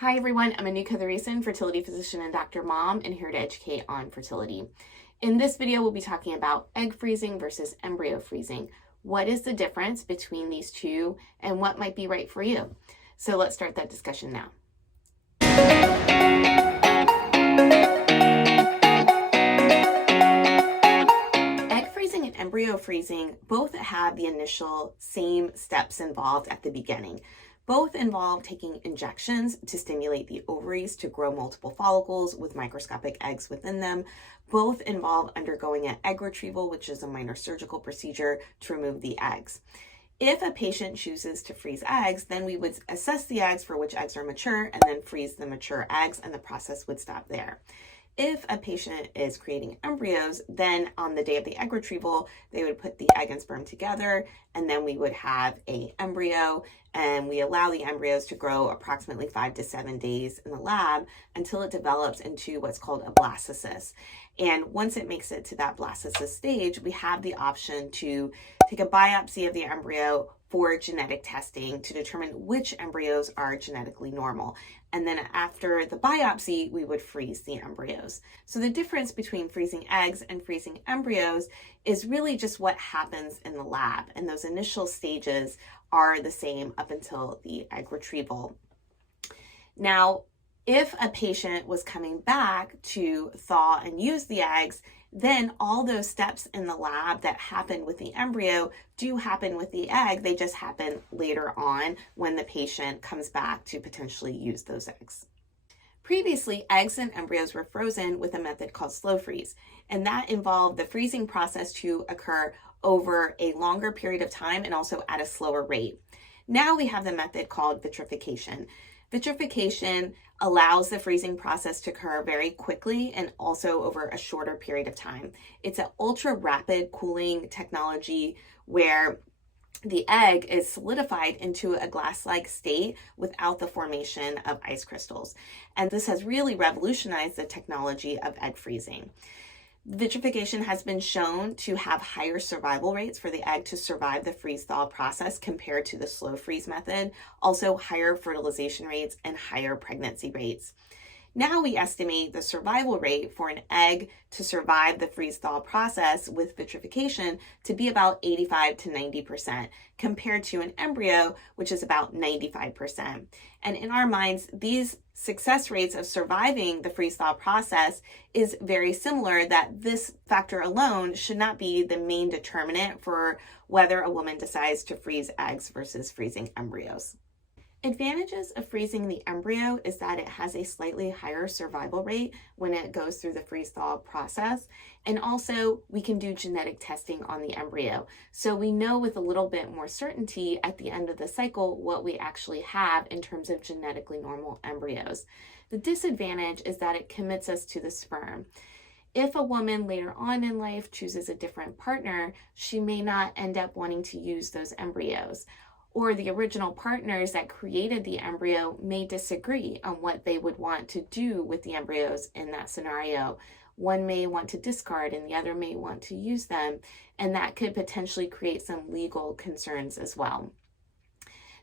Hi everyone, I'm a new Kathiresan, fertility physician and Dr. Mom, and here to educate on fertility. In this video, we'll be talking about egg freezing versus embryo freezing. What is the difference between these two and what might be right for you? So let's start that discussion now. Egg freezing and embryo freezing both have the initial same steps involved at the beginning. Both involve taking injections to stimulate the ovaries to grow multiple follicles with microscopic eggs within them. Both involve undergoing an egg retrieval, which is a minor surgical procedure to remove the eggs. If a patient chooses to freeze eggs, then we would assess the eggs for which eggs are mature and then freeze the mature eggs, and the process would stop there. If a patient is creating embryos, then on the day of the egg retrieval, they would put the egg and sperm together, and then we would have an embryo, and we allow the embryos to grow approximately 5 to 7 days in the lab until it develops into what's called a blastocyst. And once it makes it to that blastocyst stage, we have the option to take a biopsy of the embryo for genetic testing to determine which embryos are genetically normal. And then after the biopsy, we would freeze the embryos. So the difference between freezing eggs and freezing embryos is really just what happens in the lab. And those initial stages are the same up until the egg retrieval. Now, if a patient was coming back to thaw and use the eggs, then all those steps in the lab that happen with the embryo do happen with the egg. They just happen later on when the patient comes back to potentially use those eggs. Previously, eggs and embryos were frozen with a method called slow freeze, and that involved the freezing process to occur over a longer period of time and also at a slower rate. Now we have the method called vitrification. Vitrification allows the freezing process to occur very quickly and also over a shorter period of time. It's an ultra rapid cooling technology where the egg is solidified into a glass-like state without the formation of ice crystals. And this has really revolutionized the technology of egg freezing. Vitrification has been shown to have higher survival rates for the egg to survive the freeze-thaw process compared to the slow freeze method, also higher fertilization rates and higher pregnancy rates. Now we estimate the survival rate for an egg to survive the freeze-thaw process with vitrification to be about 85 to 90% compared to an embryo, which is about 95%. And in our minds, these success rates of surviving the freeze-thaw process is very similar, that this factor alone should not be the main determinant for whether a woman decides to freeze eggs versus freezing embryos. Advantages of freezing the embryo is that it has a slightly higher survival rate when it goes through the freeze-thaw process. And also we can do genetic testing on the embryo. So we know with a little bit more certainty at the end of the cycle what we actually have in terms of genetically normal embryos. The disadvantage is that it commits us to the sperm. If a woman later on in life chooses a different partner, she may not end up wanting to use those embryos. Or the original partners that created the embryo may disagree on what they would want to do with the embryos in that scenario. One may want to discard and the other may want to use them, and that could potentially create some legal concerns as well.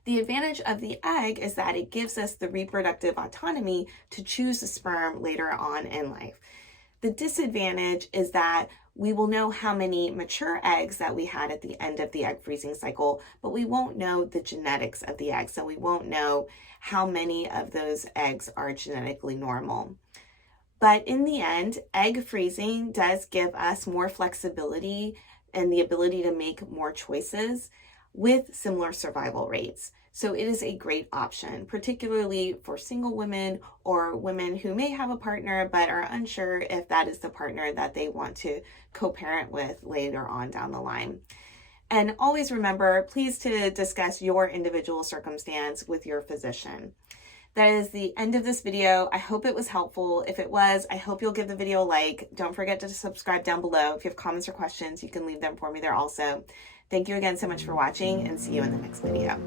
The advantage of the egg is that it gives us the reproductive autonomy to choose the sperm later on in life. The disadvantage is that we will know how many mature eggs that we had at the end of the egg freezing cycle, but we won't know the genetics of the egg. So we won't know how many of those eggs are genetically normal. But in the end, egg freezing does give us more flexibility and the ability to make more choices with similar survival rates. So it is a great option, particularly for single women or women who may have a partner but are unsure if that is the partner that they want to co-parent with later on down the line. And always remember, please to discuss your individual circumstance with your physician. That is the end of this video. I hope it was helpful. If it was, I hope you'll give the video a like. Don't forget to subscribe down below. If you have comments or questions, you can leave them for me there also. Thank you again so much for watching, and see you in the next video.